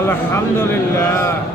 আলহামদুলিল্লাহ।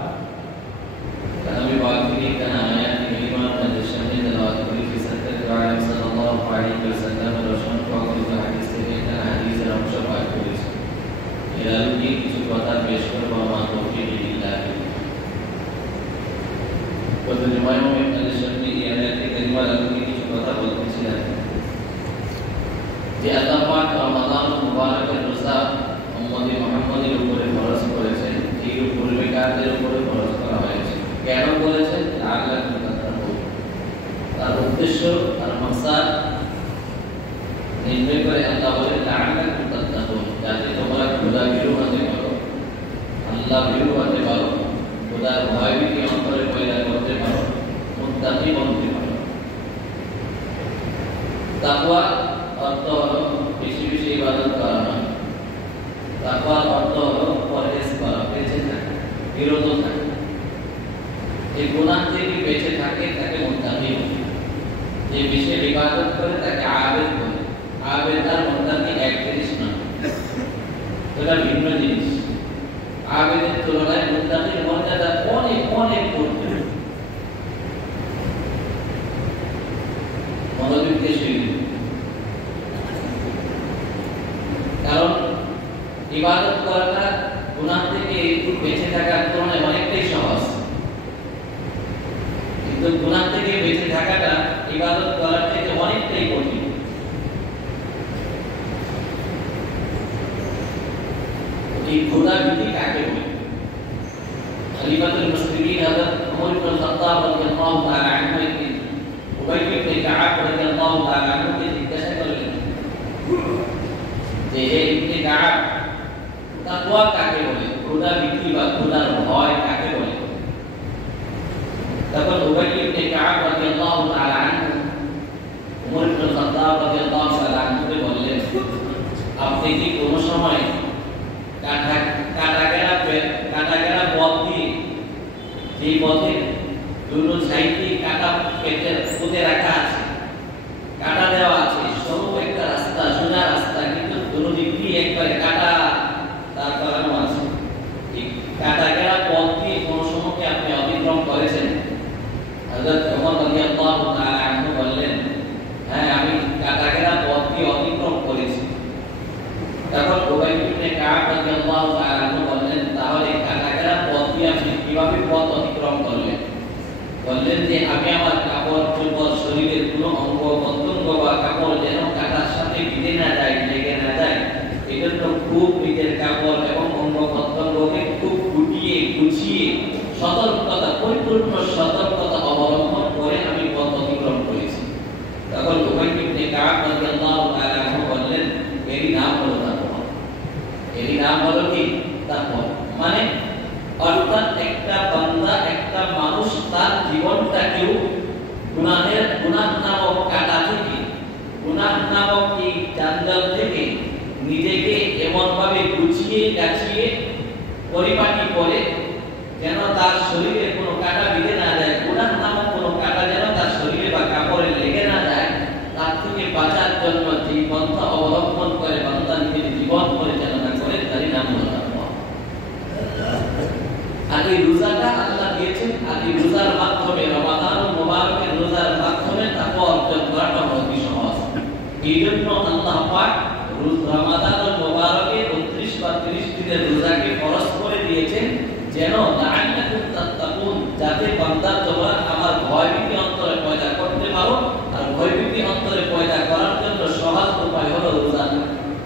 তখন উবাই ইবনে কাব রাদিয়াল্লাহু তাআলা আনহু বললেন, তাহলে কাটাকাটা পথ দিয়ে আপনি কিভাবে পথ অতিক্রম করলেন? বললেন যে আমি আমার কাপড় চোপড় শরীরের কোনো অঙ্গ প্রত্যঙ্গ বা কাপড় যেন কাটার সাথে ভিজে না যায়, লেগে না যায়, এই জন্য খুব নিজের কাপড় এবং অঙ্গ প্রত্যঙ্গকে খুব গুটিয়ে গুছিয়ে সতর্কতা, পরিপূর্ণ সতর্কতা অবলম্বন করে আমি পথ অতিক্রম করেছি। তখন উবাই ইবনে কাব রাদিয়াল্লাহু তাআলা আনহু বললেন, এরই নাম হলো তাকওয়া। এরই নাম হলো কি? তাকওয়া। মানে অর্থাৎ একটা বান্দা, একটা মানুষ তার জীবনটাকেও গুনাহ নামক কাঁটা থেকে, গুনাহ নামক এই জাঞ্জাল থেকে নিজেকে এমন ভাবে গুছিয়ে গাছিয়ে পরিপাটি করে যেন তার শরীরে কোনো কাঁটা বিঁধে না যায়, গুনাহ নামক কোনো কাঁটা যেন তার শরীরে বা কাপড়ে লেগে না যায়, তার থেকে বাঁচার জন্য যে পন্থা অবলম্বন করে বান্দা নিজের জীবন পরিচালনা করে, তারই নাম হলো তাকওয়া। আর এই রোজাটা আল্লাহ দিয়েছেন, আর এই রোজার মাধ্যমে, রমাদানুল মুবারকের রোজার মাধ্যমে তাকওয়া অর্জন করাটা অতি সহজ। এই জন্য আল্লাহ পাক রমাদানুল মুবারকে 29 বা 30 দিনের রোজাকে ফরজ করে দিয়েছেন, যেন লাআল্লাকুম তাত্তাকুন, যাতে বান্দা তোমরা আমার ভয়ভীতি অন্তরে পয়দা করতে পারো। আর ভয়ভীতি অন্তরে পয়দা করার জন্য সহজ উপায় হলো রোজা।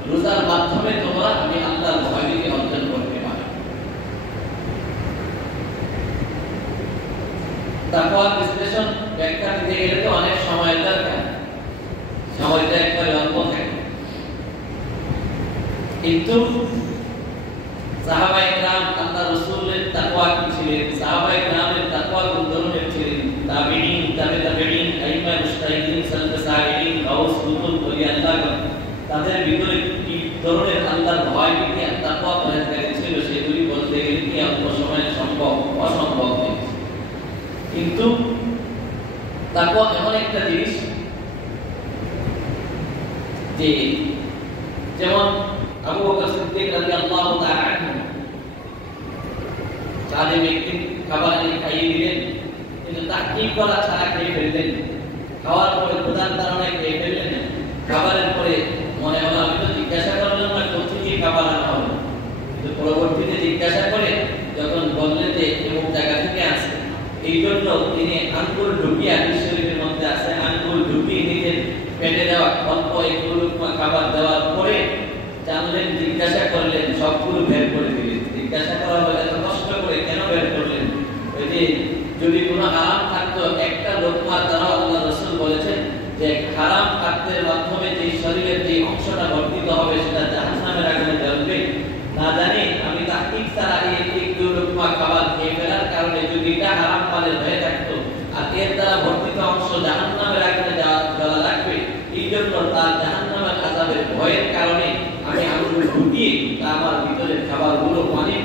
রোজার মাধ্যমে তোমরা আমি আল্লাহর ভয়ভীতি অর্জন করতে পারো। তাকওয়ার বিশ্লেষণ ব্যাখ্যা দিতে গেলে তো অনেক সময় দরকার, সময়টা একবারে অল্প থাকে। কিন্তু সাহাবায়ে কেরাম আল্লাহ রাসূলের তাকওয়া কি ছিলেন, সাহাবায়ে কেরামের তাকওয়া কোন ধরনের ছিলেন, তাবিঈন, তাবিঈন, আইম্মা মুজতাহিদিন, সালফে সালিহিন, গাউস, কুতুব, ওলি আল্লাহ, তাদের ভিতরে কি ধরনের আল্লাহর ভয় ভীতি আর তাকওয়া পরিহারকারী ছিল, সেগুলি বলতে গেলে কি অল্প সময়ে সম্ভব, অসম্ভব। কিন্তু তাকওয়া এমন একটা জিনিস যে, যেমন আবু বকর সিদ্দিক রাদিয়াল্লাহু তাআলা আনহু জালিম একদিন খাবার এনে খাইয়ে দিলেন, কিন্তু তাকীব করা ছাড়া খেয়ে ফেললেন। খাওয়ার পরে ক্ষুধার কারণে খেয়ে ফেললেন। খাবারের পরে মনে হলো আমি তো জিজ্ঞাসা করলাম না কোথা থেকে খাবার আনা হলো, কিন্তু পরবর্তীতে জিজ্ঞাসা করে যখন বললেন যে এমন জায়গা থেকে আসে, এই জন্য তিনি আঙ্গুল ঢুকিয়ে, হাদিস শরীফের মধ্যে আছে, আঙ্গুল ঢুকিয়ে নিজের পেটে দেওয়া অল্প একটু খাবার দেওয়ার পরে জানলেন, জিজ্ঞাসা করলেন, সবগুলো বের করে দিলেন। জিজ্ঞাসা করা হলে এত কষ্ট করে কেন বের করলেন? ওই যে যদি কোনো হারাম থাকতো একটা লোকমা দ্বারা আল্লাহ রাসূল বলেছেন যে হারাম খাদ্যের মাধ্যমে যে শরীরের যে অংশটা বর্ধিত হবে সেটা জাহান্নামের আগুনে জ্বলবে। না জানি আমি তাকীব ছাড়া একটু লোকমা খাবার খেয়ে ফেলার কারণে যদি এটা হারাম পালে হয়ে থাকতো আর এর দ্বারা বর্ধিত অংশ জাহান্নামের আগুনে জ্বলা লাগবে, এই জন্য তার জাহান্নামের আযাবের ভয়ের কারণে আমি আগুন ঢুকিয়ে আমার ভিতরের খাবারগুলো পানি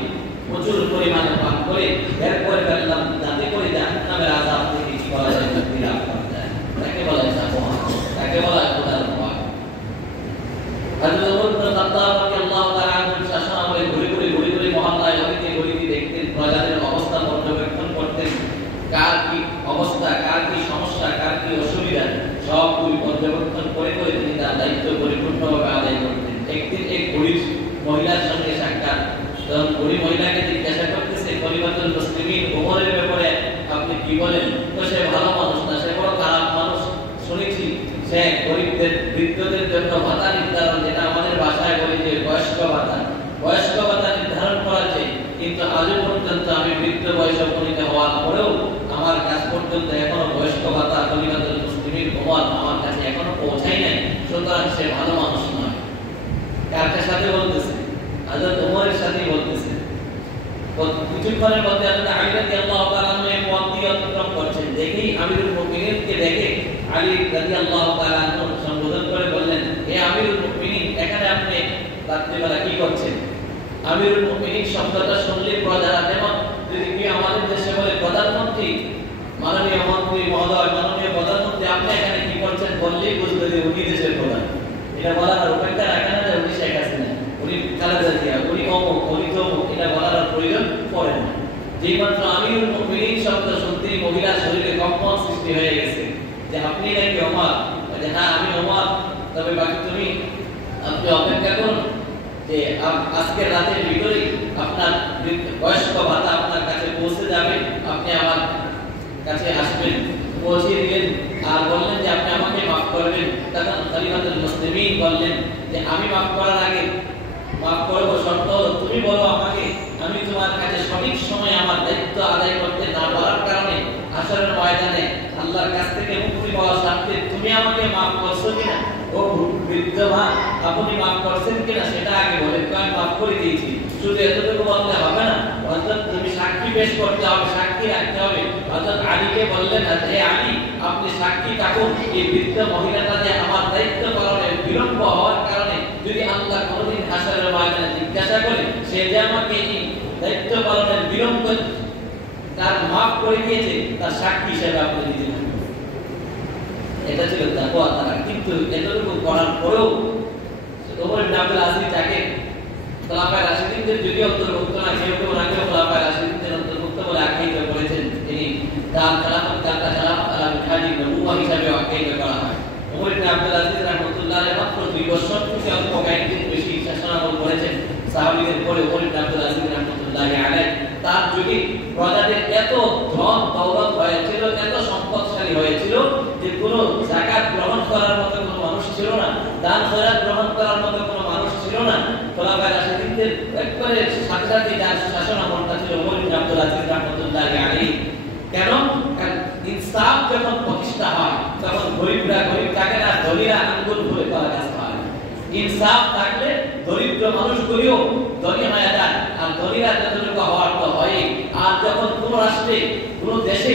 প্রচুর পরিমাণে পান করে বের করে ফেললাম, যাতে করে জাহান্নামের আযাব থেকে কি বলা যায়, নিরাপ করা যায়। তাকে বলা হয় তাকওয়া, তাকে বলা হয় খোদার ভয়। হযরত ওমর ইবনে খাত্তাব রাদিয়াল্লাহু তাআলা আনহু শাসন আমলে ঘুরে ঘুরে মহল্লায় গলিতে দেখতেন, প্রজাদের অবস্থা পর্যবেক্ষণ করতেন, কার কি অবস্থা, কার কি সমস্যা, কার কি অসুবিধা, সবগুলি পর্যবেক্ষণ করে তিনি তার দায়িত্ব পরিপূর্ণভাবে আদায় করতেন। একদিন এক গরিব মহিলার সঙ্গে সাক্ষাৎ, তখন গরিব মহিলাকে জিজ্ঞাসা করতেছে, খলিফাতুল মুসলিমিন ওমরের ব্যাপারে আপনি কি বলেন? তো সে ভালো মানুষ না, সে বড় খারাপ মানুষ। শুনেছি সে গরিবদের, বৃদ্ধদের জন্য ভাতা নির্ধারণ, যেটা আমাদের ভাষায় বলি যে বয়স্ক ভাতা নির্ধারণ করা যায়, কিন্তু আজও পর্যন্ত আমি বৃদ্ধ বয়সে উপনীত হওয়ার পরেও আমার কাছ পর্যন্ত এখনো বয়স্ক ভাতা খলিফাতুল মুসলিমিন ওমর আমার কাছে এখনো পৌঁছায় নাই, সুতরাং সে ভালো মানুষ নয়। কার সাথে বলতেছে? হযরত ওমরের সাথে বলতেছে। কিছুক্ষণের মধ্যে হযরত আলী রাদিয়াল্লাহু তাআলা আনহু এক পথ দিয়ে অতিক্রম করছেন, দেখেই আমিরুল মুমিনিনকে দেখে আলী রাদিয়াল্লাহু তাআলা আনহু সম্বোধন করে বললেন, হে আমিরুল মুমিনিন, এখানে আপনি রাত্রিবেলা কি করছেন? আমিরুল মুমিনিন শব্দটা শুনলে প্রজারা, যেমন যদি কি আমাদের দেশে বলে প্রধানমন্ত্রী, মাননীয় মন্ত্রী মহোদয়, মাননীয় প্রধানমন্ত্রী, আপনি এখানে কি করছেন বললেই বুঝবে যে উনি দেশের প্রধান। এটা বলার অপেক্ষা রাখে না যে উনি শেখ হাসিনা, উনি খালেদা জিয়া, উনি অমুক, উনি তমুক, এটা বলার প্রয়োজন পড়ে না। যেই মাত্র আমিরুল মুমিনিন শব্দ শুনতেই মহিলার শরীরে কম্পন সৃষ্টি হয়ে গেছে যে আপনি নাকি ওমর, যে হ্যাঁ আমি ওমর, তবে বাকি আপনি অপেক্ষা করুন, আজকের রাতের ভিতরে আপনার বয়স্ক ভাতা আপনার কাছে পৌঁছে যাবে, আপনি আমার কাছে আসবেন, পৌঁছে দিলেন আর বললেন যে আপনি আমাকে মাফ করবেন। তখন খলিফাতুল মুসলিমিন বললেন যে আমি মাফ করার আগে মাফ করব, শর্ত হলো তুমি বলো আমাকে, আমি তোমার কাছে সঠিক সময়ে আমার দায়িত্ব আদায় করতে না পারার কারণে হাসরের ময়দানে আল্লাহর কাছ থেকে মুক্তি পাওয়ার স্বার্থে তুমি আমাকে মাফ করছো কিনা। ও বৃদ্ধ মা, আপনি মাফ করছেন কিনা সেটা আগে বলেন, আমি মাফ করে দিয়েছি। শুধু এতটুকু বললে হবে না, হযরত তুমি সাক্ষী পেশ করতে হবে, সাক্ষী রাখতে হবে। হযরত আলীকে বললেন হে আলী, আপনি সাক্ষী থাকুন, এই বৃদ্ধ মহিলাটা যে আমার দায়িত্ব পালনে বিলম্ব হওয়ার কারণে যদি আল্লাহ কোনদিন হাসরের ময়দানে জিজ্ঞাসা করে সে যে আমাকে এই দায়িত্ব পালনের বিলম্ব তার মাফ করে দিয়েছে, তার সাক্ষী হিসেবে আপনি দিতে পারেন। এটা ছিল তাকওয়া তারা। কিন্তু এতটুকু করার পরেও ওমর ইবনে আব্দুল আজিজ তাকে খোলাফায়ে রাশিদিনদের যদি অন্তর্ভুক্ত না, কেউ কেউ ওনাকে খোলাফায়ে রাশিদিনদের অন্তর্ভুক্ত বলে আখ্যায়িত করেছেন। তিনি তার খেলাফত কালটা খেলাফত আলা মিনহাজি নবুওয়া হিসাবে আখ্যায়িত করা হয়। ওমর ইবনে আব্দুল আজিজ রাহমাতুল্লাহ আলাইহি মাত্র 2 বছর থেকে অল্প কয়েকদিন বেশি শাসনামল করেছেন। সাহাবীদের পরে ওমর ইবনে আব্দুল আজিজ রাহমাতুল্লাহ আলাইহি তার যুগে প্রজাদের এত ধন দৌলত হয়েছিল, এত সম্পদশালী হয়েছিল যে কোনো যাকাত গ্রহণ করার মতো কোনো মানুষ ছিল না, দান খয়রাত গ্রহণ করার মতো কোনো মানুষ ছিল না। খোলাফায়ে রাশিদিনদের একবারে সাথে সাথে যার শাসনামলটা ছিল ওমর ইবনে আব্দুল আজিজ রাহমাতুল্লাহ আলাইহি। কেন? কারণ ইনসাফ যখন প্রতিষ্ঠা হয় তখন গরিবরা গরিব থাকে না, ধনীরা আঙ্গুল ধরে কলা গাছ হয়। ইনসাফ থাকলে দরিদ্র মানুষগুলিও ধনী হয়ে যায়, আর ধনীরা যতটুকু হওয়ার তো হয়। আর যখন কোনো রাষ্ট্রে কোনো দেশে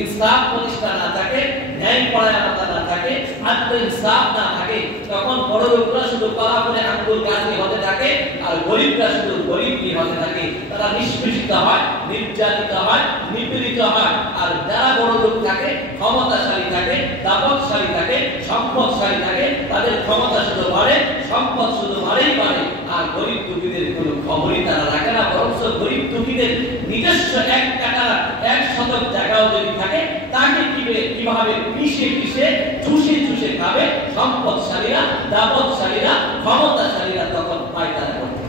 ইনসাফ প্রতিষ্ঠা না থাকে, ন্যায় পরায়ণতা না থাকে, আত্ম ইনসাফ না থাকে, তখন বড় লোকরা শুধু কলা করে আঙ্গুল গাছই হতে থাকে আর গরিবরা শুধু গরিবই হতে থাকে। তারা নিষ্পেষিত হয়, নির্যাতিত হয়, নিপীড়িত হয়। আর যারা বড় লোক থাকে, ক্ষমতাশালী থাকে, দাপটশালী থাকে, সম্পদশালী থাকে, তাদের ক্ষমতা শুধু বাড়ে, সম্পদ শুধু বাড়েই বাড়ে। আর গরিব দুঃখীদের কোনো খবরই তারা রাখে না, বরং গরিব দুঃখীদের নিজস্ব এক কাটা 1 শতক জায়গাও যদি থাকে তাকে কিভাবে পিষে পিষে চুষে চুষে খাবে সম্পদশালীরা, দাপটশালীরা, ক্ষমতাশালীরা তখন পায়তারা করতে।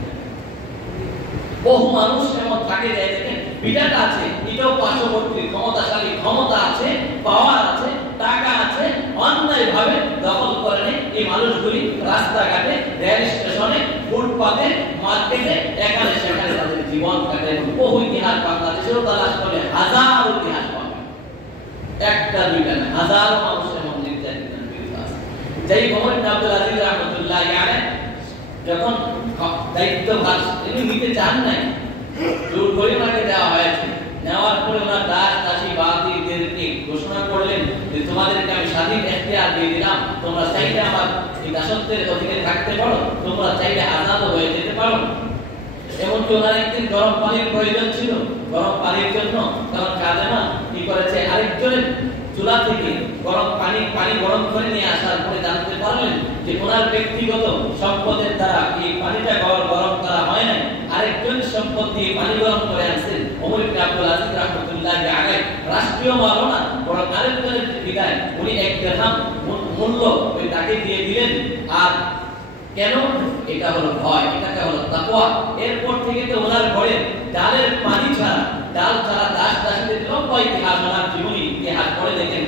বহু মানুষ এমন থাকে যায় দেখেন বিটাটা আছে, এটাও পার্শ্ববর্তী ক্ষমতাশালী, ক্ষমতা আছে, পাওয়ার আছে, টাকা আছে, অন্যায় ভাবে দখল করে নেয় এই মানুষগুলি রাস্তাঘাটে, রেল স্টেশনে, ফুটপাতে, মার্কেটে, এখানে সেখানে তাদের জীবন কাটে। বহু ইতিহাস বাংলাদেশেও তালাশ করে হাজার ইতিহাস পাবে, একটা দুইটা না, হাজার মানুষ এমন নির্যাতিত আছে। যেই ওমর ইবনে আব্দুল আজিজ রাহমাতুল্লাহ আলাইহি যখন দায়িত্ব ভার তিনি নিতে চান নাই, জোর করে ওনাকে দেওয়া হয়েছে। নেওয়ার পরে ওনার দাস দাসী বাদীদেরকে ঘোষণা করলেন যে তোমাদেরকে আমি স্বাধীন এখতিয়ার দিয়ে দিলাম, তোমরা চাইলে আমার এই দাসত্বের অধীনে থাকতে পারো, তোমরা চাইলে আজাদ হয়ে যেতে পারো। এমনকি ওনার একদিন গরম পানির প্রয়োজন ছিল, গরম পানির জন্য তখন কাদেমা কি করেছে, আরেকজনের চুলা থেকে গরম পানি গরম করে নিয়ে আসার পরে জানতে পারলেন যে ওনার ব্যক্তিগত সম্পদের দ্বারা এই পানিটা গরম করা হয় না, আরেকজন সম্পদ দিয়ে পানি গরম করে আনছেন। ওমর ইবনে আব্দুল আজিজ রাহমাতুল্লাহ আলাইহি রাষ্ট্রীয় মাল না, বরং আরেকজনের বিদায় উনি 1 দিরহাম মূল্য ওই তাকে দিয়ে দিলেন। আর কেন? এটা হলো ভয়, এটাকে হলো তাকওয়া। এরপর থেকে তো ওনার ঘরে ডালের পানি ছাড়া, ডাল ছাড়া দাস দাসীদের লম্বা ইতিহাস, ওনার জীবনী ইতিহাস পড়ে দেখেন,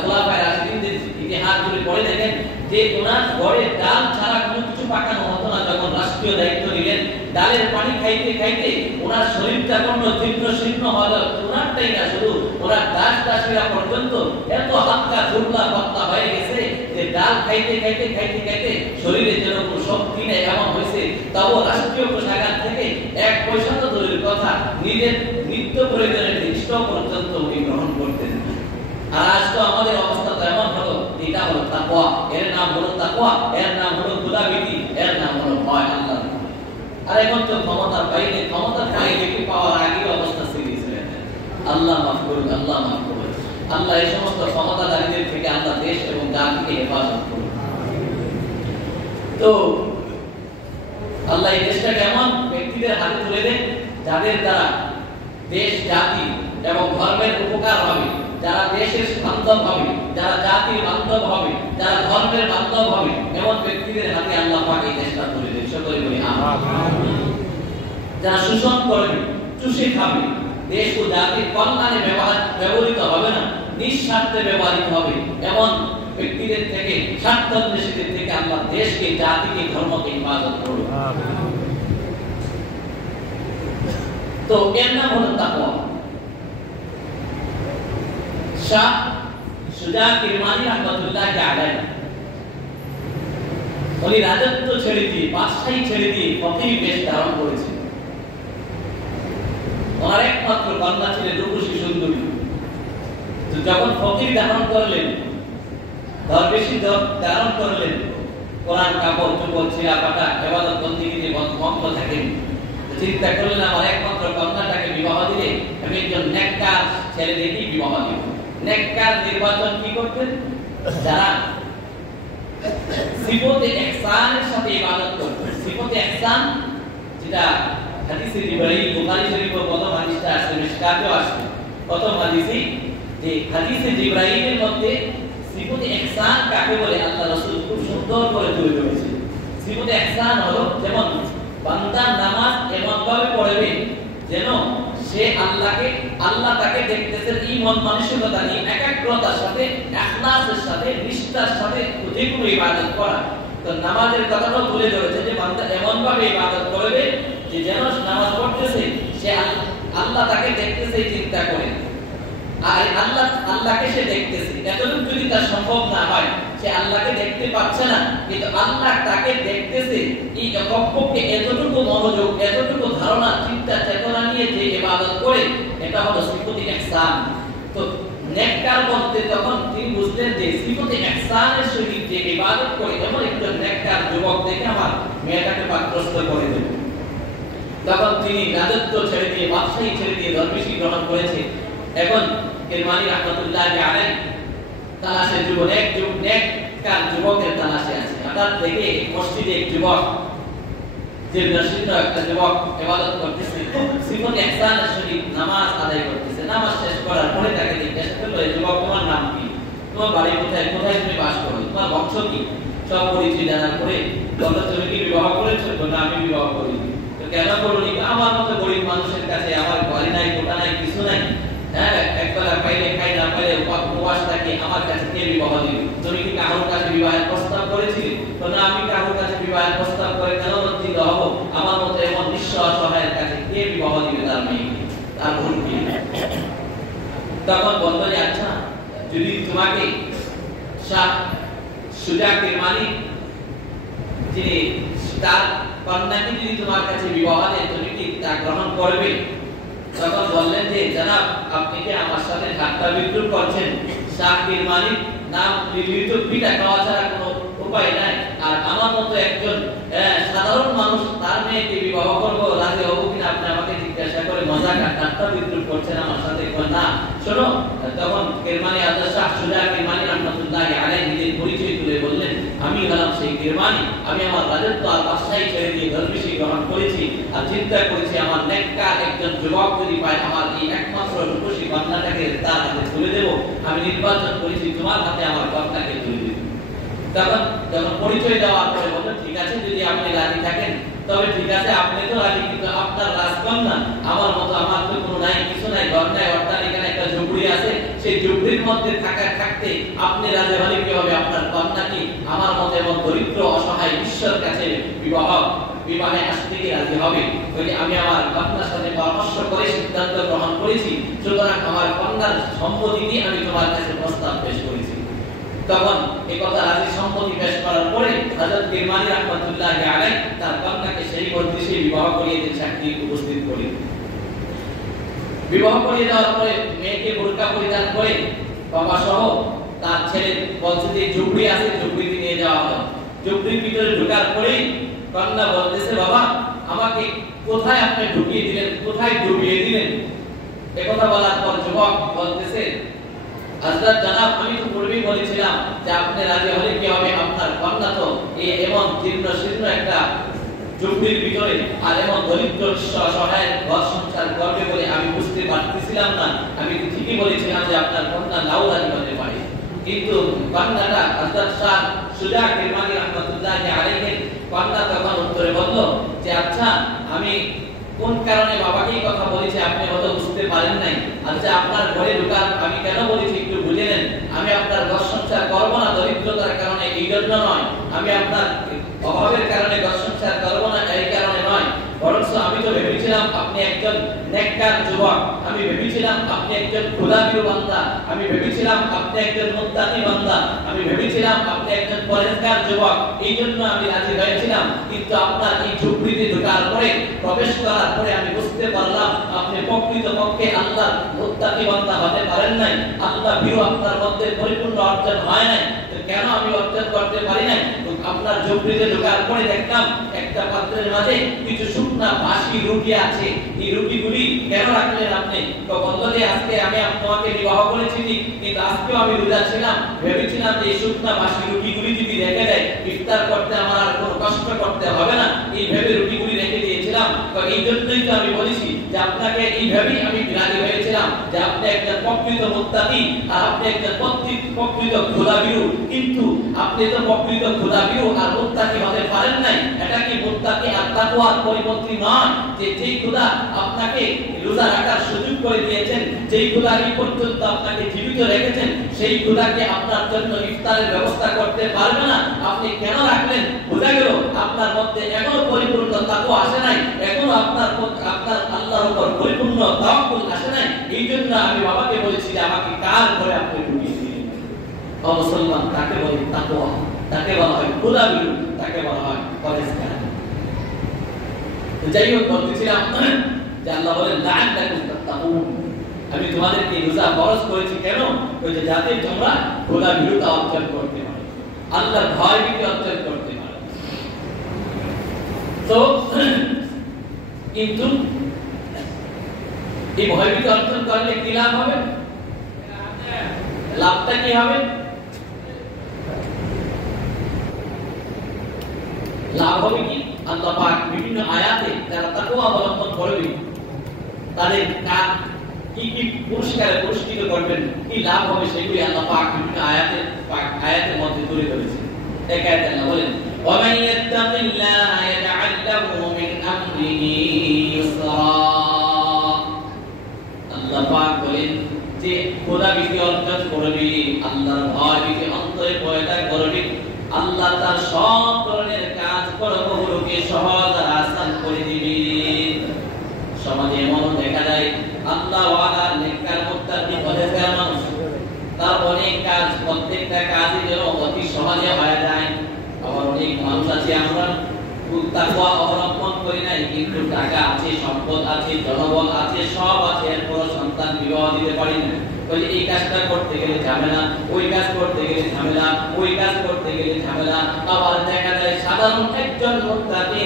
খোলাফায়ে রাশিদিনদের ইতিহাসগুলি পড়ে দেখেন যে ওনার ঘরে ডাল ছাড়া কোনো কিছু পাকানো হতো না। যখন রাষ্ট্রীয় দায়িত্ব নিলেন, ডালের পানি খাইতে খাইতে ওনার শরীরটা কোনো তীব্র শীর্ণ হলো, ওনারটাই না শুধু ওনার দাস দাসীরা পর্যন্ত এত হালকা দুর্বল পাতলা হয়ে গেছে যে ডাল খাইতে খাইতে খাইতে খাইতে শরীরে যেন কোনো শক্তি নেই এমন হয়েছে। তবু রাষ্ট্রীয় কোষাগার থেকে 1 পয়সা তো দূরের কথা, নিজের নিত্য প্রয়োজনের জিনিস পর্যন্ত উনি গ্রহণ করতেন। আর আজ তো আমাদের অবস্থা তো এমন হলো, এটা হলো তাকওয়া, এর নাম হলো তাকওয়া, এর নাম হলো খোদাভীতি, এর নাম হলো ভয় আল্লাহ। আর এখন তো ক্ষমতার বাইরে কি পাওয়ার আগে অবস্থা সিরিয়াস হয়ে যায়। আল্লাহ মাফ করুন, আল্লাহ মাফ করুন। আল্লাহ এই সমস্ত ক্ষমতাধারীদের থেকে আল্লাহ দেশ এবং জাতিকে হেফাজত করুন। তো আল্লাহ এই দেশটাকে এমন ব্যক্তিদের হাতে তুলে দেন যাদের দ্বারা দেশ, জাতি এবং ধর্মের উপকার হবে, যারা দেশের বান্ধব হবে, যারা জাতির বান্ধব হবে, যারা ধর্মের বান্ধব হবে, এমন ব্যক্তিদের হাতে আল্লাহ পাক এই দেশটা তুলে দেন। সকলে বলি আমিন। যারা শোষণ করবে, চুষে খাবে, দেশ ও জাতির কল্যাণে ব্যবহৃত হবে না, নিঃস্বার্থে ব্যবহৃত হবে, এমন ব্যক্তিদের থেকে, স্বার্থান্বেষীদের থেকে আল্লাহ দেশকে, জাতিকে, ধর্মকে হেফাজত করবে। তো এর নাম হলো তাকওয়া। শাহ সুজা কিরমানি রাহমাতুল্লাহ আলাইহি উনি রাজত্ব ছেড়ে দিয়ে, বাদশাহী ছেড়ে দিয়ে ফকির বেশ ধারণ করেছেন। ওনার একমাত্র কন্যা ছিলেন রূপসী সুন্দরী। তো যখন ফকির ধারণ করলেন, দরবেশী ধারণ করলেন, কোরআন কাপড় চোপড় ছিঁড়া ফাটা ইবাদত বন্দেগীতে মগ্ন থাকেন, চিন্তা করলেন আমার একমাত্র কন্যাটাকে বিবাহ দিলে আমি একজন নেককার ছেলে দেখেই বিবাহ দিব। নেককার নির্বাচন কি করতেন? যারা সিফতে ইহসানের সাথে ইবাদত করতেন। সিফতে ইহসান যেটা হাদিসে জিবরাইল, বুখারী শরীফের প্রথম হাদিসটা আছে, মিশকাতেও আছে প্রথম হাদিসে, যে হাদিসে জিবরাইলের মধ্যে সিফতে ইহসান কাকে বলে আল্লাহ রাসূল খুব সুন্দর করে তুলে ধরেছেন। সিফতে ইহসান হলো যেমন বান্দা নামাজ এমন ভাবে পড়বে যেন সে আল্লাহ তাকে দেখতেছেন, এই মন মানসিকতা নিয়ে একাগ্রতার সাথে, ইখলাসের সাথে, নিষ্ঠার সাথে যে কোনো ইবাদত করা। তো নামাজের কথাটাও তুলে ধরেছে যে বান্দা এমন ভাবে ইবাদত করবে যে যেন নামাজ পড়তেছে সে আল্লাহ তাকে দেখতেছে চিন্তা করে, আর আল্লাহকে সে দেখতেছে। এতটুকু যদি তার সম্ভব না হয়, সে আল্লাহকে দেখতে পাচ্ছে না কিন্তু আল্লাহ তাকে দেখতেছে, এই কমপক্ষে এতটুকু মনোযোগ, এতটুকু ধারণা, চিন্তা, চেতনা নিয়ে যে ইবাদত করে, এটা হলো সিফতে ইহসান। তো নেককার বলতে তখন তিনি বুঝলেন যে সিফতে ইহসানের সহিত যে ইবাদত করে এমন একজন নেককার যুবক দেখে আমার মেয়েটাকে পাত্রস্থ করে দেব। তখন তিনি রাজত্ব ছেড়ে দিয়ে, বাদশাহী ছেড়ে দিয়ে দরবেশী গ্রহণ করেছে। এখন কিরমানি রাহমাতুল্লাহ আলাইহি তালাশে নেককার যুবকের তালাশে আছে। হঠাৎ দেখে মসজিদে এক যুবক, যে নসিন্দ একটা যুবক ইবাদত করতেছে, সিফতে ইহসানের সহিত নামাজ আদায় করতেছে। নামাজ শেষ করার পরে তাকে জিজ্ঞাসা করলো, এই যুবক তোমার নাম কি, তোমার বাড়ি কোথায়, কোথায় তুমি বাস করো, তোমার বংশ কি, সব পরিচয় জানার পরে বলল তুমি কি বিবাহ করেছো? না আমি বিবাহ করিনি। তো কেন করোনি? আমার মতো গরিব মানুষের কাছে আমার বাড়ি নাই, কোটা নাই, কিছু নাই, হ্যাঁ একবেলা পাইলে খাই, না পাইলে উপবাস থাকি, আমার কাছে কে বিবাহ দিবে? তুমি কি কারোর কাছে বিবাহের প্রস্তাব করেছিলে? না আমি কারোর কাছে বিবাহের প্রস্তাব করে কেন লজ্জিত হব? আমার মতো এমন নিঃস্ব অসহায়ের কাছে কে বিবাহ দিবে তার মেয়েকে, তার বোনকে? তখন বলল যে আচ্ছা, যদি তোমাকে শাহ সুজা কিরমানি যিনি তার কন্যাকে যদি তোমার কাছে বিবাহ দেয়, তুমি কি তা গ্রহণ করবে? তখন বললেন যে জনাব, আপনি কি আমার সাথে ঠাট্টা বিদ্রুপ করছেন? শাহ কিরমানি নাম লিলিত পিতা খাওয়া ছাড়া কোনো উপায় নাই, আর আমার মতো একজন সাধারণ মানুষ তার মেয়েকে বিবাহ করব, রাজি হবো কিনা আপনি আমাকে জিজ্ঞাসা করে মজাক আর ঠাট্টা বিদ্রুপ করছেন আমার সাথে? না শোনো। তখন কিরমানি আজাদ শাহ সুজা কিরমানি রাহমাতুল্লাহ আলাইহি নিজের পরিচয় তুলে বললেন, আমি হলাম সেই কিরমানি, আমি আমার রাজত্ব আর বাদশাহী ছেড়ে দিয়ে দরবেশী গ্রহণ করেছি, আর চিন্তা করেছি আমার নেককার একজন যুবক যদি পায়, আমার এই একমাত্র রূপসী কন্যাটাকে তার হাতে তুলে দেব। আমি নির্বাচন করেছি তোমার হাতে আমার কন্যাকে তুলে দেব। তখন যখন পরিচয় দেওয়ার পরে বলল, ঠিক আছে যদি আপনি রাজি থাকেন তবে ঠিক আছে, আপনি তো রাজি, কিন্তু আপনার রাজকন্যা আমার মতো, আমার তো কোনো নাই, কিছু নাই, ঘর নাই, অট্টালিকা নাই, একটা ঝুপড়ি আছে, সেই ঝুপড়ির মধ্যে থাকতে আপনি রাজি হলে কি হবে? আপনার কন্যা কি আমার মতো এমন দরিদ্র অসহায় ঈশ্বরের কাছে বিবাহে আসতে কি রাজি হবে? বলি আমি আমার কন্যার সাথে পরামর্শ করে সিদ্ধান্ত গ্রহণ করেছি, সুতরাং আমার কন্যার সম্মতি দিয়ে আমি তোমার কাছে প্রস্তাব পেশ করেছি। তখন এই কথা রাজি সম্মতি পেশ করার পরে হযরত কিরমানি রাহমাতুল্লাহ আলাইহি তার কন্যাকে সেই মজলিসে বিবাহ করিয়ে দেন, সাক্ষী উপস্থিত করে বিবাহ করিয়ে দেওয়ার পরে মেয়েকে বোরকা পরিধান করে বাবা সহ তার ছেলে বলছে যে ঝুপড়ি আছে, ঝুপড়িতে নিয়ে যাওয়া হয়। ঝুপড়ির ভিতরে ঢোকার পরেই কন্যা বলতেছে, বাবা আমাকে কোথায় আপনি ঢুকিয়ে দিলেন, কোথায় ডুবিয়ে দিলেন? একথা বলার পর যুবক বলতেছে, হযরত জনাব আমি তো পূর্বেই বলেছিলাম যে আপনি রাজি হলে কি হবে? আপনার কন্যা তো এই এমন জীর্ণ শীর্ণ একটা ঝুপড়ির ভিতরে, আর এমন দরিদ্র অসহায় ঘর সংসার করবে বলে আমি বুঝতে পারতেছিলাম না। আমি তো ঠিকই বলেছিলাম যে আপনার কন্যা নাও রাজি হতে পারে, কিন্তু কন্যাটা হযরত শাহ সুজা কিরমানি রাহমাতুল্লাহ আলাইহি কন্যা তখন উত্তরে বলল যে আচ্ছা আমি কোন কারণে বাবাকে এই কথা বলেছি আপনি হয়তো বুঝতে পারেন নাই। আচ্ছা আপনার ঘরে ঢোকার আমি কেন বলেছি একটু বুঝে নেন। আমি আপনার ঘর সংসার করব না দরিদ্রতার কারণে, এই জন্য নয়। আমি আপনার অভাবের কারণে ঘর সংসার করব না এই কারণে নয়। বরং আমি তো ভেবেছিলাম আপনি একজন নেককার যুবক, আমি ভেবেছিলাম আপনি একজন খোদাভীরু বান্দা, আমি ভেবেছিলাম আপনি একজন মুত্তাকি বান্দা, আমি ভেবেছিলাম আপনি একজন পরহেজগার যুবক। এই জন্য আমি রাজি হয়েছিলাম। কিন্তু আপনার এই ঝুপড়িতে ঢোকার পরে, প্রবেশ করার পরে আমি বুঝতে পারলাম আপনি প্রকৃতপক্ষে আল্লাহর মুত্তাকি বান্দা হতে পারেন নাই। আল্লাহ ভীরু আপনার মধ্যে পরিপূর্ণ অর্জন হয় নাই। তো কেন আমি অর্জন করতে পারি নাই? আপনার ঝুপড়িতে ঢোকার পরে দেখলাম একটা পাত্রের মাঝে কিছু শুকনা বাসি রুটি আছে। এই রুটিগুলি কেন রাখলেন আপনি? তো বললো যে আজকে আমি তোমাকে বিবাহ করেছি কিন্তু আজকেও আমি রোজা ছিলাম, ভেবেছিলাম যে এই শুকনা বাসি রুটিগুলি যদি রেখে দেয় ইফতার করতে আমার আর কোনো কষ্ট করতে হবে না, এই ভেবে রুটিগুলি রেখে দিয়েছিলাম। তো এই জন্যই তো আমি বলেছি যে আপনাকে এইভাবেই আমি রাজি হয়েছিলাম যে আপনি একজন প্রকৃত মুত্তাকি আর আপনি একজন প্রকৃত খোদাভীরু। কিন্তু আপনি তো প্রকৃত খোদাভীরু আর মুত্তাকি হতে পারেন নাই। এটা কি মুত্তাকি আর তাকওয়ার পরিপন্থী নয়? যে যেই খোদা আপনাকে রোজা রাখার সুযোগ করে দিয়েছেন, যেই খোদা এই পর্যন্ত আপনাকে জীবিত রেখেছেন, সেই খোদাকে আপনার জন্য ইফতারের ব্যবস্থা করতে পারবে না, আপনি কেন রাখলেন? বোঝা গেল আপনার মধ্যে এখনো পরিপূর্ণ তাকওয়া আসে নাই, এখনো আপনার আল্লাহর উপর পরিপূর্ণ তাওয়াক্কুল আসে নাই। এই জন্য আমি বাবাকে বলেছি যে আমাকে কার ঘরে আপনি ঢুকিয়ে দিলেন। মুসলমান তাকে বলে তাকওয়া, তাকে বলা হয় খোদাভীরু, তাকে বলা হয় পরহেজগার। যাই হোক বলতেছিলাম যে আল্লাহ বলেন লাআল্লাকুম তাত্তাকুন, আমি তোমাদেরকে রোজা ফরজ করেছি কেন? ওই যে যাতে তোমরা খোদাভীরুতা অর্জন করতে পারো, আল্লাহর ভয় ভীতি অর্জন করতে পারো। তো কিন্তু এই ভয় ভীতি অর্জন করলে কি লাভ হবে? লাভটা কি হবে? লাভ হবে কি? আল্লাহ পাক বিভিন্ন আয়াতে যারা তাকওয়া অবলম্বন করবে তাদের কি কি পুরস্কারে পুরস্কৃত করবেন, কি লাভ হবে সেগুলি আল্লাহ পাক বিভিন্ন আয়াতের মধ্যে তুলে ধরেছেন। এক আয়াতে আল্লাহ বলেন ওয়া মান ইয়াত্তাকিল্লাহা ইয়াজআল লাহু মিন আমরিহি ইউসরা। আল্লাহ পাক বলেন যে খোদাভীতি অর্জন করবে, আল্লাহর ভয় ভীতি অন্তরে পয়দা করবে, আল্লাহ তার সব ধরনের কাজ কর্মগুলোকে সহজ আর আসান করে দিবে। সমাজে এমন দেখা যায় আল্লাহ ওয়ালা নেককার মুত্তাকি পরহেজগার মানুষ, তার অনেক কাজ, প্রত্যেকটা কাজই যেন অতি সহজে হয়ে যায়। আবার অনেক মানুষ আছে আমরা তাকওয়া অবলম্বন করি নাই, কিন্তু টাকা আছে, সম্পদ আছে, জনবল আছে, সব আছে, এরপর সন্তান বিবাহ দিতে পারি না। ওই এই কাজটা করতে গেলে ঝামেলা, ওই কাজ করতে গেলে ঝামেলা, ওই কাজ করতে গেলে ঝামেলা। আবার দেখা যায় সাধারণ একজন মুত্তাকি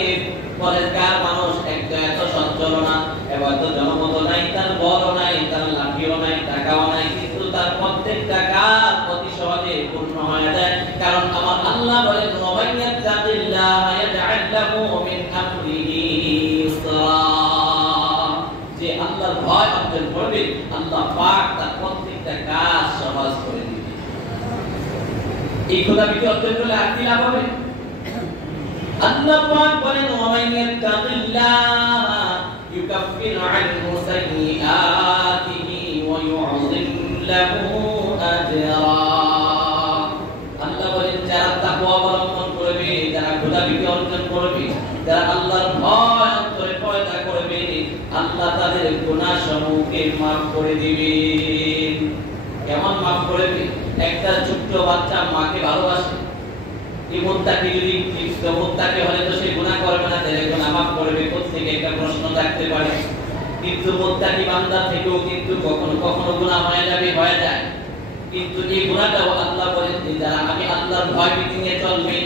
পরহেজগার মানুষ এত সচ্ছল না, এবার তো জনমত নাই, তার বলও নাই, তার লাঠিও নাই, টাকাও নাই, কিন্তু তার প্রত্যেকটা কাজ অতি সহজে পূর্ণ হয়ে যায়। কারণ আমার আল্লাহ বলেন ওয়া মান ইয়াত্তাকিল্লাহা ইয়াজআল লাহু মিন আমরিহি ইউসরা। যে আল্লাহর ভয় অর্জন করবে আল্লাহ পাক তার প্রত্যেকটা কাজ সহজ করে দিবেন। এই খোদাভীতি অর্জন করলে আর কি লাভ হবে? আল্লাহ পাক বলেন ওয়া মান ইয়াত্তাকিল্লাহা ইউকাফির আনহু সাইয়্যাতিহি ওয়া ইউযিম লাহু আজরা। আল্লাহ বলেন যারা তাকওয়া অবলম্বন করবে, যারা খোদাভীতি অর্জন করবে, যারা আল্লাহর ভয় অন্তরে পয়দা করবে, আল্লাহ তাদের গুনাহ সমূহকে মাফ করে দিবেন। কেমন মাফ করে দিবেন? একটা ছোট্ট বাচ্চা মাকে ভালোবাসে, এই মুত্তাকি যদি মুত্তাকি হলে তো সে গুনাহ করবে না, তাহলে গুনাহ মাফ করবে কোত্থেকে? একটা প্রশ্ন থাকতে পারে। কিন্তু মুত্তাকি বান্দা থেকেও কিন্তু কখনো কখনো গুনাহ হয়ে যায়। কিন্তু এই গুনাহটাও আল্লাহ বলেন যে যারা আমি আল্লাহর ভয় ভীতি নিয়ে চলবে,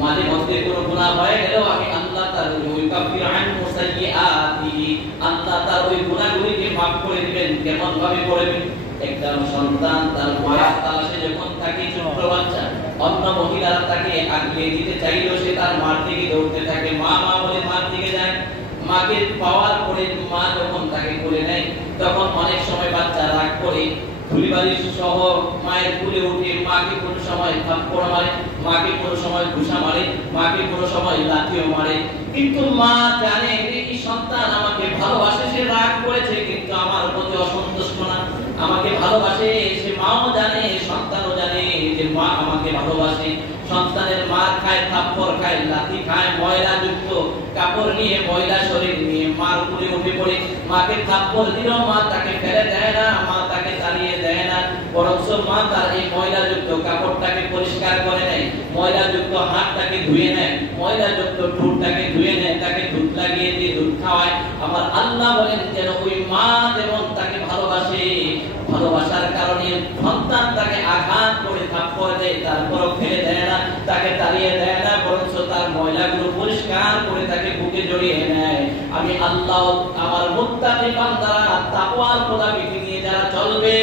মাঝে মধ্যে কোনো গুনাহ হয়ে গেলেও আমি আল্লাহ তার ওই কাফির আনহু সাইয়্যাতিহি, আল্লাহ তার ওই গুনাহগুলিকে মাফ করে দিবেন। কেমন ভাবে করবেন? একটা সন্তান তার মায়ের তালাশে যখন থাকে, ছোট্ট বাচ্চা, অন্য মহিলারা তাকে আগলে দিতে চাইলেও সে তার মার দিকে দৌড়তে থাকে, মা মা বলে মার দিকে যায়। মাকে পাওয়ার পরে মা যখন তাকে কোলে নেয় তখন অনেক সময় বাচ্চা রাগ করে ধুলিবালি সহ মায়ের কোলে উঠে মাকে কোন সময় থাপ্পড় মারে, মাকে কোনো সময় ঘুষা মারে, মাকে কোনো সময় লাথিও মারে, কিন্তু মা জানে এই সন্তান আমাকে ভালোবাসে, সে রাগ করেছে কিন্তু আমার প্রতি অসন্তুষ্ট না, আমাকে ভালোবাসে। সে মাও জানে, সন্তানও জানে যে মা আমাকে ভালোবাসে। সন্তানের মার খায়, থাপ্পড় খায়, লাথি খায়, ময়লা যুক্ত কাপড় নিয়ে, ময়লা শরীর নিয়ে মার উপরে উঠে পড়ে মাকে থাপ্পড় দিল, মা তাকে ফেলে দেয় না, মা তাকে তাড়িয়ে দেয় না, বরং মা তার এই ময়লা যুক্ত কাপড়টাকে পরিষ্কার করে নেয়, ময়লা যুক্ত হাতটাকে ধুয়ে নেয়, ময়লা যুক্ত ঠোঁটটাকে ধুয়ে নেয়, তাকে দুধ লাগিয়ে দিয়ে দুধ খাওয়ায়। আমার আল্লাহ বলেন যেন ওই মা যেমন তাকে ভালোবাসে, ভালোবাসার কারণে সন্তান তাকে আঘাত করে থাপ্পড় দেয়, তারপরও ফেলে দেয় না, তাকে তাড়িয়ে দেয় না, বরং তার ময়লাগুলো পরিষ্কার করে তাকে বুকে জড়িয়ে নেয়। আমি আল্লাহ আমার মুত্তাকি বান্দারা তাকওয়ার খোদাবিধি নিয়ে যারা চলবে,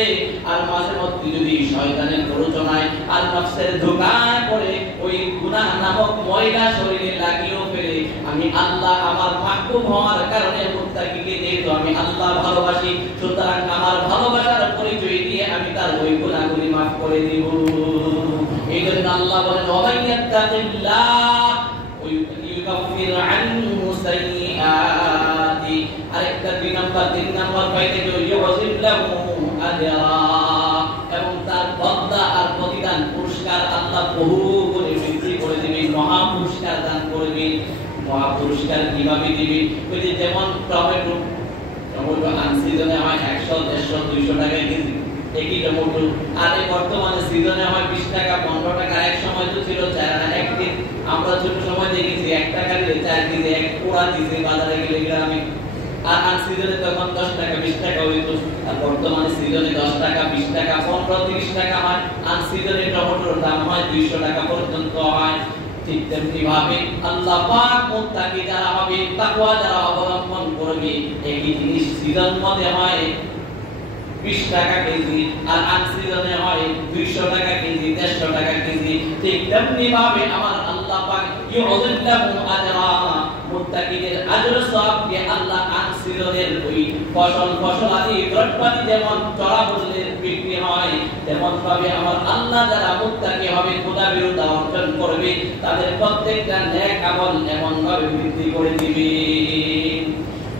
আর মাঝে মধ্যে যদি শয়তানের প্ররোচনায় আর নফসের ধোঁকায় পড়ে ওই গুনাহ নামক ময়লা শরীরে লাগিয়েও ফেলে, আমি আল্লাহ আমার মাহবুব হওয়ার কারণে মুত্তাকিকে যেহেতু আমি আল্লাহ ভালোবাসি, সুতরাং আমার ভালোবাসার পরিচয় দিয়ে আমি তার ওই গুনাহগুলি মাফ করে দিব। এই জন্য আল্লাহ বলেন ওয়াইয়াত্তাকিল্লাহ ওয়ায়ুকাফির আনহু সাইয়্যাতি। আরেকটা 3 নাম্বার পাইতে ইউযিল্লাহু আজরা, এবং তার বদলা আর প্রতিদান পুরস্কার আল্লাহ বহু করে বৃদ্ধি করে দিবেন, মহা পুরস্কার দান করবেন। মহা পুরস্কার কিভাবে দিবেন? ওই যে যেমন টমেটো আনসিজনে হয় 100, 150, 200 টাকা কেজি একই টমেটো, আর এই বর্তমানে সিজনে হয় 20 টাকা, 15 টাকা। এক সময় তো ছিল 4 টাকা, একদিন আমরা ছোট সময় দেখেছি 1 টাকা দিয়ে 4 কেজি এক পোড়া দিয়েছে বাজারে গেলে গ্রামে, আর আনসিজনে তখন 10 টাকা 20 টাকা হইতো। আর বর্তমানে সিজনে 10 টাকা 20 টাকা 15 30 টাকা হয়, আনসিজনে টমেটোর দাম হয় 200 টাকা পর্যন্ত হয়। ঠিক তেমনি ভাবে আল্লাহ পাক মুত্তাকি যারা হবে, তাকওয়া যারা অবলম্বন করবে, একই জিনিস সিজন মধ্যে হয় 20 টাকা কেজি, আর আনসিজনে হয় 200 টাকা কেজি, 150 টাকা কেজি। ঠিক তেমনি ভাবে আমার আল্লাহ পাক ইউযিল্লাহু আজরা, মুত্তাকিদের আজর সওয়াবকে আল্লাহ আনসিজনের ওই ফসলাদি দ্রব্যাদি যেমন চড়া মূল্যে বিক্রি হয়, তেমন ভাবে আমার আল্লাহ যারা মুত্তাকি হবে, খোদা বিরুদ্ধা অর্জন করবে, তাদের প্রত্যেকটা নেক আমল এমন ভাবে বৃদ্ধি করে দিবে।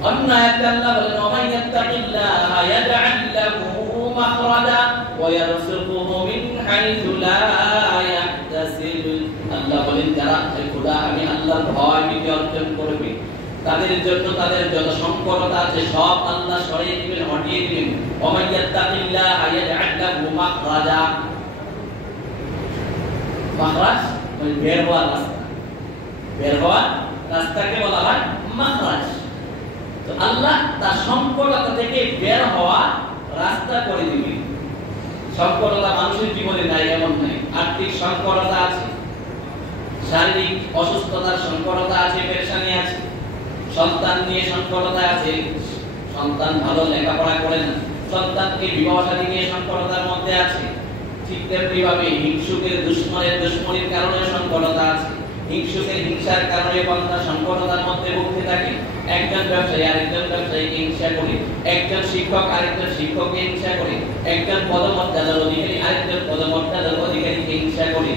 অন্য আয়াতে আল্লাহ বলেন ওয়াইয়াত্তাকিল্লাহা ইয়াজআল লাহু মাখরাজা ওয়া ইয়ারযুকুহু মিন হাইথু লা ইয়াহতাসিব। আল্লাহ বলেন যারা খোদা আমি আল্লাহর ভয় ভীতি অর্জন করবে, তাদের জন্য তাদের যত সংকটতা আছে সব আল্লাহ সরিয়ে দিবেন, হটিয়ে দিবেন। ওয়াইয়াত্তাকিল্লাহা ইয়াজআল লাহু মাখরাজা, মাখরাজ মানে বের হওয়ার রাস্তা, বের হওয়ার রাস্তাকে বলা হয় মাখরাজ। তো আল্লাহ তার সংকটতা থেকে বের হওয়া রাস্তা করে দিবে। সংকটতা মানুষের জীবনে নাই এমন নাই, আর্থিক সংকটতা আছে, শারীরিক অসুস্থতার সংকটতা আছে, পেরেশানি আছে, সন্তান নিয়ে সংকটতা আছে, সন্তান ভালো লেখাপড়া করে না, সন্তানকে বিবাহ শাদী নিয়ে সংকটতার মধ্যে আছে। ঠিক তেমনি ভাবে হিংসুকের দুশ্মনের কারণে সংকটতা আছে, হিংসুকের হিংসার কারণে বান্দা সংকটতার মধ্যে ভুগতে থাকে। একজন ব্যবসায়ী আরেকজন ব্যবসায়ীকে হিংসা করে, একজন শিক্ষক আরেকজন শিক্ষককে হিংসা করে, একজন পদমর্যাদার অধিকারী আরেকজন পদমর্যাদার অধিকারীকে হিংসা করে,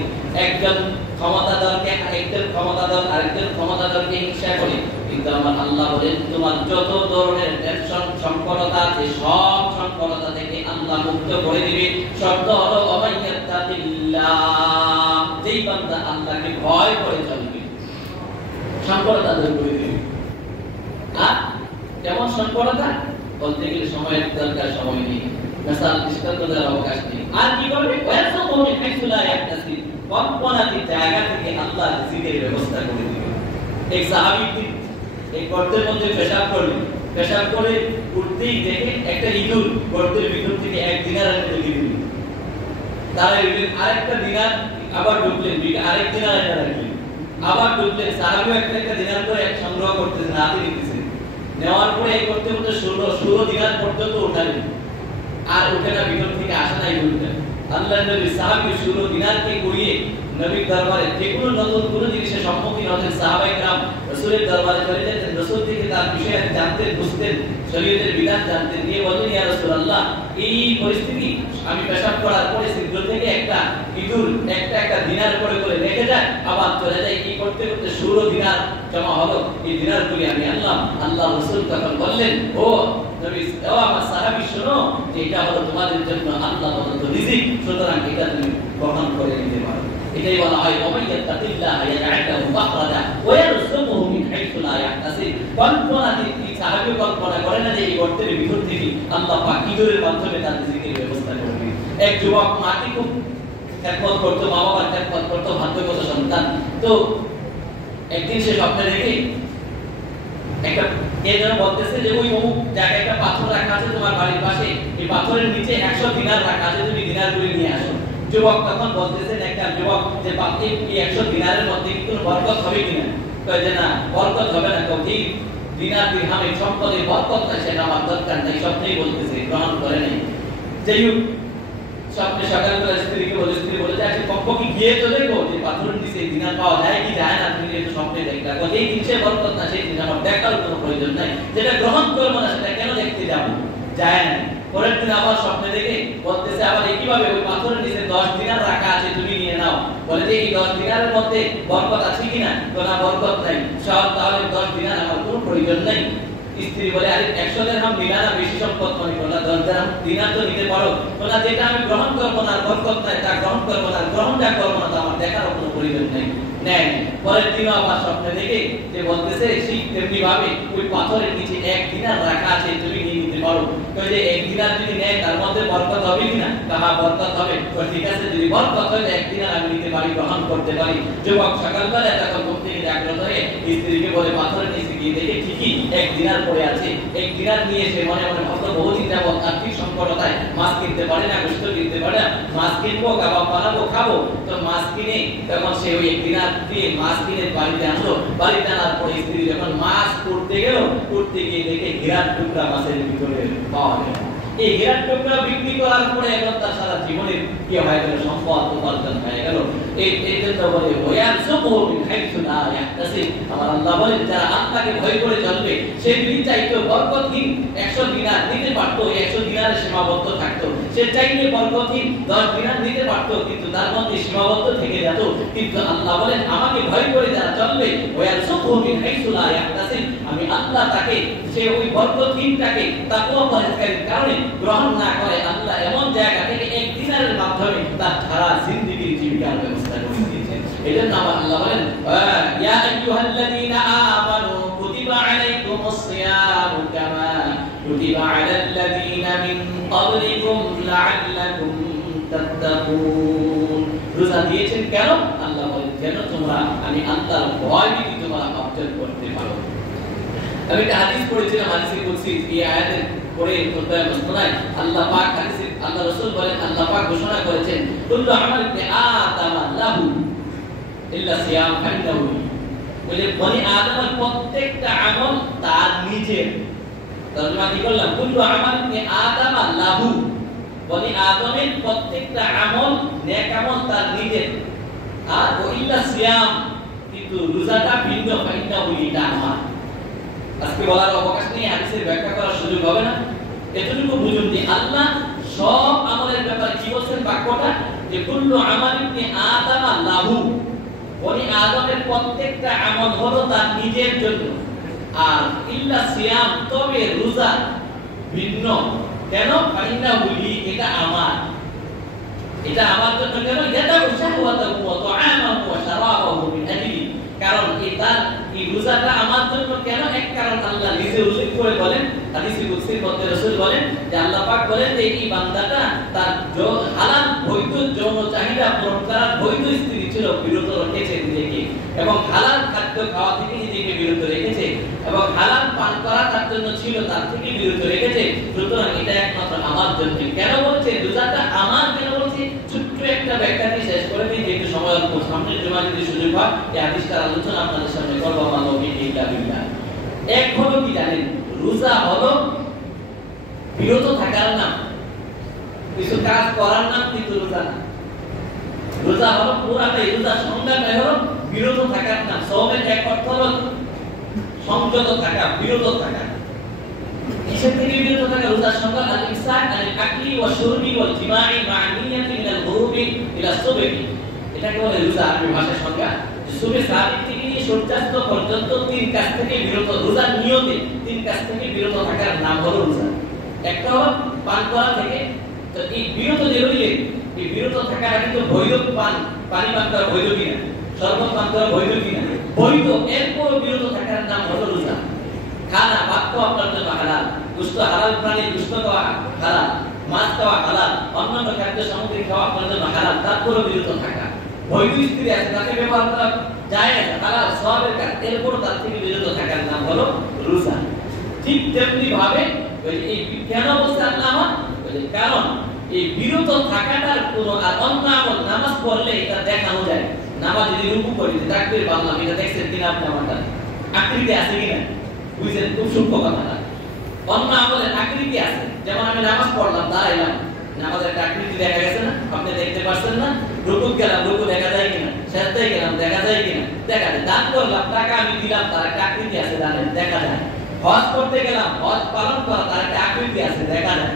একজন ক্ষমতাধরকে আরেকজন ক্ষমতাধর আরেকজন ক্ষমতাধরকে হিংসা করে। কিন্তু আমার আল্লাহ বলেন তোমার যত ধরনের টেনশন সংকটতা আছে সব সংকটতা থেকে আল্লাহ মুক্ত করে দিবে। শব্দ হলো ওয়াইয়াত্তাকিল্লাহ, যেই বান্দা আল্লাহকে ভয় করে চলবে সংকটতা দূর করে দিবে। আর যেমন সংকটতা বলতে গেলে সময়ের দরকার, সময় নেই, মেসাল দৃষ্টান্ত দেওয়ার অবকাশ নেই। আর কি করবে? ওয়ারযুকুহু মিন হাইথু লা ইয়াহতাসিব, কল্পনাতীত জায়গা থেকে আল্লাহ রিজিকের ব্যবস্থা করে দিবেন। এক সাহাবী এই গর্তের মধ্যে পেশাব করলেন, পেশাব করে উঠতেই দেখে একটা ইঁদুর গর্তের ভিতর থেকে 1 দিনার এনে দিলেন। তারা আরেকটা দিনার আবার ঢুকলেন, আরেক দিনার এনে রাখলেন, আবার ঢুকলেন। সাহাবী একটা দিনার করে এক সংগ্রহ করতেছেন, হাতে নিতেছেন, নেওয়ার পরে এই করতে করতে 16 দিনার পর্যন্ত উঠালেন, আর উঠে না, ভিতর থেকে আসে না ইঁদুরটা। আল্লাহর নবী সাহাবী 16 দিনারকে কুড়িয়ে নবীর দরবারে যে কোনো নতুন কোনো জিনিসের সম্মুখীন হতেন, সাহাবায়ে কেরাম রাসূলের দরবারে চলে যেতেন, রাসূল থেকে তার বিষয়ে জানতেন, বুঝতেন, শরীয়তের বিধান জানতেন, দিয়ে বললেন ইয়া রাসূলুল্লাহ এই পরিস্থিতি আমি পেশাব করার পরে ছিদ্র থেকে একটা ইঁদুর একটা দিনার করে করে রেখে যায়, আবার চলে যায়, কি করতে করতে ষোলো দিনার জমা হলো, এই দিনারগুলি আমি আনলাম। আল্লাহ রাসূল তখন বললেন ও নবী, ও আমার সাহাবী শোনো যে এটা হলো তোমাদের জন্য আল্লাহ প্রদত্ত রিজিক, সুতরাং এটা তুমি গ্রহণ করে নিতে পারো। এটাই বলা হয় ওমাইয়াত্তাকিল্লাহ ইয়াজআল লাহু মাখরাজা ওয়া ইয়ারযুকুহু মিন হাইথু লা ইয়াহতাসিব। কল্পনা এই সাহাবী কল্পনা করে না যে এই গর্তের ভিতর থেকে আল্লাহ পাক ইঁদুরের মাধ্যমে তার রিজিকের ব্যবস্থা করবে। এক যুবক মাটি খুব খেদমত করতো, মা বাবার খেদমত করতো, ভাগ্যগত সন্তান। তো একদিন সে স্বপ্নে দেখে একটা কে যেন বলতেছে যে ওই অমুক জায়গায় একটা পাথর রাখা আছে তোমার বাড়ির পাশে, এই পাথরের নিচে 100 দিনার রাখা আছে, তুমি দিনারগুলি নিয়ে আসো। যুবক তখন বলতেছেন, একটা যুবক যে এই 100 দিনারের মধ্যে কি কোনো বরকত হবে কিনা? কয় যে না, বরকত হবে না। কই দিনার দিরহামের সম্পদে বরকত নাই, সেটা আমার দরকার নাই। স্বপ্নেই বলতেছে, গ্রহণ করে নাই। যাই হোক, স্বপ্নে সকালবেলা স্ত্রীকে বলে, স্ত্রী বলে যে আজকে কমপক্ষে গিয়ে তো দেখো যে পাথরের নিচে দিনার পাওয়া যায় কি যায় না, তুমি যেহেতু স্বপ্নে দেখলা, এই জিনিসে বরকত না, সেই জিনিস আমার দেখার কোনো প্রয়োজন নাই, যেটা গ্রহণ করবো না সেটা কেন দেখতে যাবো, যায় না। পরের দিন আবার স্বপ্নে দেখে বলতেছে আবার একইভাবে ওই পাথরের নিচে 10 দিনার রাখা আছে, তুমি নিয়ে নাও। বলে যে এই 10 দিনারের মধ্যে বরকত আছে কিনা? তো না, বরকত নাই। সব তাহলে 10 দিনার আমার কোনো প্রয়োজন নাই। স্ত্রী বলে আরে 100 দিরহাম দিনার না বেশি সম্পদ মনে করো না, 10 দিরহাম দিনার তো নিতে পারো। বলে যেটা আমি গ্রহণ করবো না, বরকত নাই, তা গ্রহণ করবো না, গ্রহণ যা করবো না, তো আমার দেখার কোনো প্রয়োজন নাই। নেন পরের দিনও আবার স্বপ্নে দেখে যে বলতেছে ঠিক তেমনি ভাবে ওই পাথরের নিচে 1 দিনার রাখা আছে, তুমি নিয়ে নিতে পারো। কই যে 1 দিনার যদি নেয় তার মধ্যে বরকত হবে কিনা? হ্যাঁ, বরকত হবে। তো ঠিক আছে, যদি বরকত হয় 1 দিনার আমি নিতে পারি, গ্রহণ করতে পারি। যুবক সকালবেলা তখন ঘুম থেকে জাগ্রত হয়ে স্ত্রীকে বলে পাথরের নিচে গিয়ে দেখে ঠিকই 1 দিনার পড়ে আছে। 1 দিনার নিয়ে সে মনে মনে ভাবলো বহুদিন যাবত আর্থিক সংকটতায় মাছ কিনতে পারে না, গোশত কিনতে পারে না, মাছ কিনবো, কাবাব বানাবো, খাবো। তো মাছ কিনে তখন সে ওই 1 দিনার দিয়ে মাছ কিনে বাড়িতে আনলো। বাড়িতে আনার পরে স্ত্রী যখন মাছ করতে গেল, করতে গিয়ে দেখে হীরার টুকরা মাছের ভিতরে পাওয়া গেল। এই হীরার টুকরা বিক্রি করার পরে এখন তার সারা জীবনের কি হয়ে গেল, সম্পদ উপার্জন হয়ে গেল। এই জন্য বলে ওয়ায়ারযুকুহু মিন হাইথু লা ইয়াহতাসিব। আমার আল্লাহ বলেন যারা আল্লাহকে ভয় করে চলবে সে যদি চাইতো বরকতহীন 100 দিনার নিতে পারতো, 100 দিনারে সীমাবদ্ধ থাকতো। সে চাইলে বরকতহীন 10 দিনার নিতে পারতো, কিন্তু তার মধ্যে সীমাবদ্ধ থেকে যেত। কিন্তু আল্লাহ বলেন আমাকে ভয় করে যারা চলবে ওয়ায়ারযুকুহু মিন হাইথু লা ইয়াহতাসিব, আমি আল্লাহ তাকে সে ওই বরকতহীনটাকে তাকওয়া পরহেজগারির কারণে গ্রহণ না করে, আল্লাহ এমন জায়গা থেকে 1 দিনারের মাধ্যমে তার সারা জিন্দেগীর জীবিকার ব্যবস্থা করে দিয়েছেন। এজন্য আমার আল্লাহ বলেন ইয়া আইয়ুহাল্লাযীনা আমানু কুতিবা আলাইকুমুস সিয়ামু কামা কুতিবা আলাল্লাযীনা মিন ক্বাবলিকুম লাআল্লাকুম তাত্তাকুন। রোজা দিয়েছেন কেন? আল্লাহ বলেন যেন তোমরা আমি আল্লাহর ভয় ভীতি তোমরা অর্জন করতে পারো। আমি একটা হাদিস পড়েছিলাম, হাদিসে কুদসি, এই আয়াতের পরে খুতবায়ে মুসতানায় আল্লাহ পাক হাদিসে আল্লাহ রাসূল বলেন, আল্লাহ পাক ঘোষণা করেছেন কুল্লু আমাল ইবনে আদম লাহু ইল্লা সিয়াম ফাইন্নাহু। বলে বনি আদমের প্রত্যেকটা আমল তার নিজের। তর্জমা কি করলাম? কুল্লু আমাল ইবনে আদম লাহু, বনি আদমের প্রত্যেকটা আমল নেক আমল তার নিজের। আর ইল্লা সিয়াম, কিন্তু রোজাটা ভিন্ন, ফাইন্নাহু এটা আমার। আজকে বলার অবকাশ নেই, হাদিসের ব্যাখ্যা করার সুযোগ হবে না। এতটুকু বুঝুন যে আল্লাহ সব আমলের ব্যাপারে কি বলছেন বাক্যটা, যে কুল্লু আমাল ইবনে আদম লাহু, বনি আদমের প্রত্যেকটা আমল হলো তার নিজের জন্য। আর ইল্লা সিয়াম, তবে রোজা ভিন্ন। কেন? ফাইন্নাহু লি, এটা আমার, এটা আমার জন্য। কেন? ইয়াদাউ শাহওয়াতাহু ওয়া তুআমাহু ওয়া শারাবাহু মিন আজলি, কারণ এটা এই রোজাটা আমার জন্য। কেন? এক কারণ আল্লাহ নিজে উল্লেখ করে বলেন, হাদিসে কুদসির মধ্যে রাসূল বলেন যে আল্লাহ পাক বলেন যে এই বান্দাটা তার হালাল বৈধ যৌন চাহিদা পূরণ করার বৈধ স্ত্রী ছিল বিরত রেখেছে নিজেকে, এবং হালাল খাদ্য খাওয়া থেকে নিজেকে বিরত রেখেছে, এবং হালাল পান করা তার জন্য ছিল, তার থেকে বিরত রেখেছে। সুতরাং এটা একমাত্র আমার জন্য। কেন বলছে রোজাটা আমার? কেন বলছে? ছোট্ট একটা ব্যাখ্যা দিয়ে শেষ করে দিই, যেহেতু সময় অল্প, সামনের জমা যদি সুযোগ হয় এই হাদিসটার আলোচনা আপনাদের সামনে করবো। এক হলো কি জানেন, রোজা হলো বিরত থাকার নাম, কিছু কাজ করার নাম, কিন্তু রোজা না। রোজা হলো পুরাটাই, রোজা সংজ্ঞাটাই হলো বিরত থাকার নাম। সওমের এক অর্থ হলো সংযত থাকা, বিরত থাকা। কিসের থেকে বিরত থাকা? রোজার সংজ্ঞা আল ইমসাক আনিল আকলি ওয়া শুরবি ওয়াল জিমাই মা নিয়াতি মিনাল গুরুবি ইলা সুবহি। এটাকে বলে রোজা আরবি ভাষার সংজ্ঞা। সুবহে সাদিক থেকে নিয়ে সূর্যাস্ত পর্যন্ত তিন কাজ থেকে বিরত, রোজার নিয়তে তিন কাজ থেকে বিরত থাকার নাম হলো রোজা। একটা হলো পান করা থেকে। তো এই বিরত যে রইলেন, এই বিরত থাকাটা কিন্তু বৈধ, পানি পান করা বৈধ কিনা, শরবত পান করা বৈধ কিনা, বৈধ। এরপর বিরত থাকার নাম হলো রোজা। খানা ভাত খাওয়া আপনার জন্য হালাল, গোশত হালাল, প্রাণী গোশত খাওয়া হালাল, মাছ খাওয়া হালাল, অন্যান্য খাদ্য সামগ্রী খাওয়া আপনার জন্য হালাল, তারপরও বিরত থাকা। বৈধ স্ত্রী আছে, তাকে ব্যবহার করা যায় না, হালাল সওয়াবের কাজ, এরপর তার থেকে বিরত থাকার নাম হলো রোজা। ঠিক তেমনি ভাবে এই কেন বলছে আল্লাহ? কারণ এই বিরত থাকাটার কোনো অন্য আমল, নামাজ পড়লে এটা দেখানো যায়। নামাজ যদি রুকু করি, তাকবীর বললাম, এটা দেখছেন কিনা আপনি? আমারটা আকৃতি আছে কিনা বুঝছেন? খুব সূক্ষ্ম কথাটা। অন্য আমলের আকৃতি আছে, যেমন আমি নামাজ পড়লাম, দাঁড়াইলাম, নামাজের একটা আকৃতি দেখা গেছে না? আপনি দেখতে পাচ্ছেন না? রুকু গেলাম, রুকু দেখা যায় কিনা? সেজদায় গেলাম, দেখা যায় কিনা? দেখা যায়। দান করলাম, টাকা আমি দিলাম, তার একটা আকৃতি আছে, দানের দেখা যায়। হজ করতে গেলাম, হজ পালন করা, তার একটা আকৃতি আছে, দেখা যায়।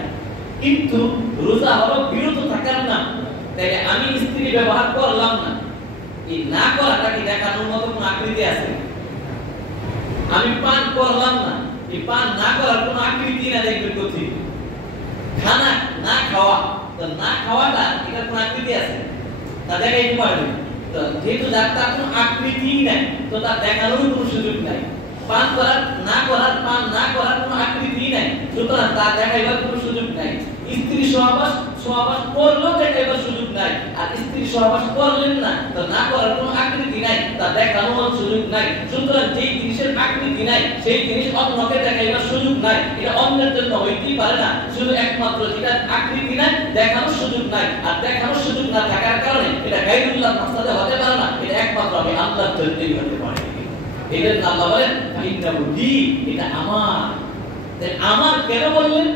কিন্তু রোজা হলো বিরত থাকার নাম। তাইলে আমি স্ত্রী ব্যবহার করলাম না, এই না করাটা কি দেখানোর মতো কোনো আকৃতি আছে? আমি পান করলাম না, এই পান না করার কোনো আকৃতি না, দেখবেন কোথায়? খানা না খাওয়া, তো না খাওয়াটা এটার কোনো আকৃতি আছে? তা দেখাইতে পারবেন? তো যেহেতু যার তার কোনো আকৃতিই নাই, তো তার দেখানোর কোনো সুযোগ নাই। পান করার না করার, পান না করার কোনো আকৃতি নাই, সুতরাং তা দেখাইবার কোনো সুযোগ নাই। স্ত্রী সহবাস করলেও দেখাইবার সুযোগ নাই, আর স্ত্রী সহবাস করলেন না, তো না করার কোনো আকৃতি নাই, তা দেখানোর সুযোগ নাই। সুতরাং যেই জিনিসের আকৃতি নাই, সেই জিনিস অন্যকে দেখাইবার সুযোগ নাই। এটা অন্যের জন্য হইতেই পারে না, শুধু একমাত্র যেটা আকৃতি নাই, দেখানোর সুযোগ নাই। আর দেখানোর সুযোগ না থাকার কারণে এটা গায়রুল্লাহর মাকসাদে হতে পারে না, এটা একমাত্র আমি আল্লাহর জন্যই হতে পারে। এদের আল্লাহ বলেন এটা আমার। আমার কেন বললেন?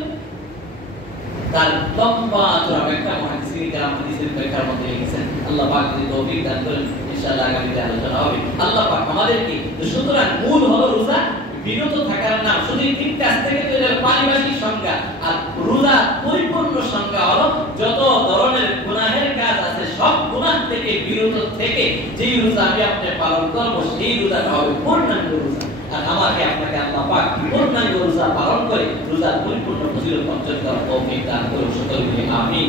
তার লম্বা চড়া ব্যাখ্যা মুহাদ্দিসিন কেরাম হাদিসের ব্যাখ্যার মধ্যে লিখেছেন। আল্লাহ পাক যদি তৌফিক দান করেন, ইনশাআল্লাহ আগামীতে আলোচনা হবে। আল্লাহ পাক আমাদেরকে, সুতরাং মূল হলো রোজা বিরত থাকার নাম। শুধু এই তিন কাজ থেকে তো এর পারিভাষিক সংজ্ঞা। আর রোজা পরিপূর্ণ সংজ্ঞা হলো যত ধরনের গুনাহের কাজ আছে, সব গুনাহ থেকে বিরত থেকে যেই রোজা আমি আপনি পালন করব, সেই রোজাটা হবে পূর্ণাঙ্গ রোজা। আর আমাকে আপনাকে আল্লাহ পাক পূর্ণাঙ্গ রোজা পালন করে রোজার পরিপূর্ণ ফজিলত অর্জন করার তৌফিক দান করুন। সকলকে আমিন।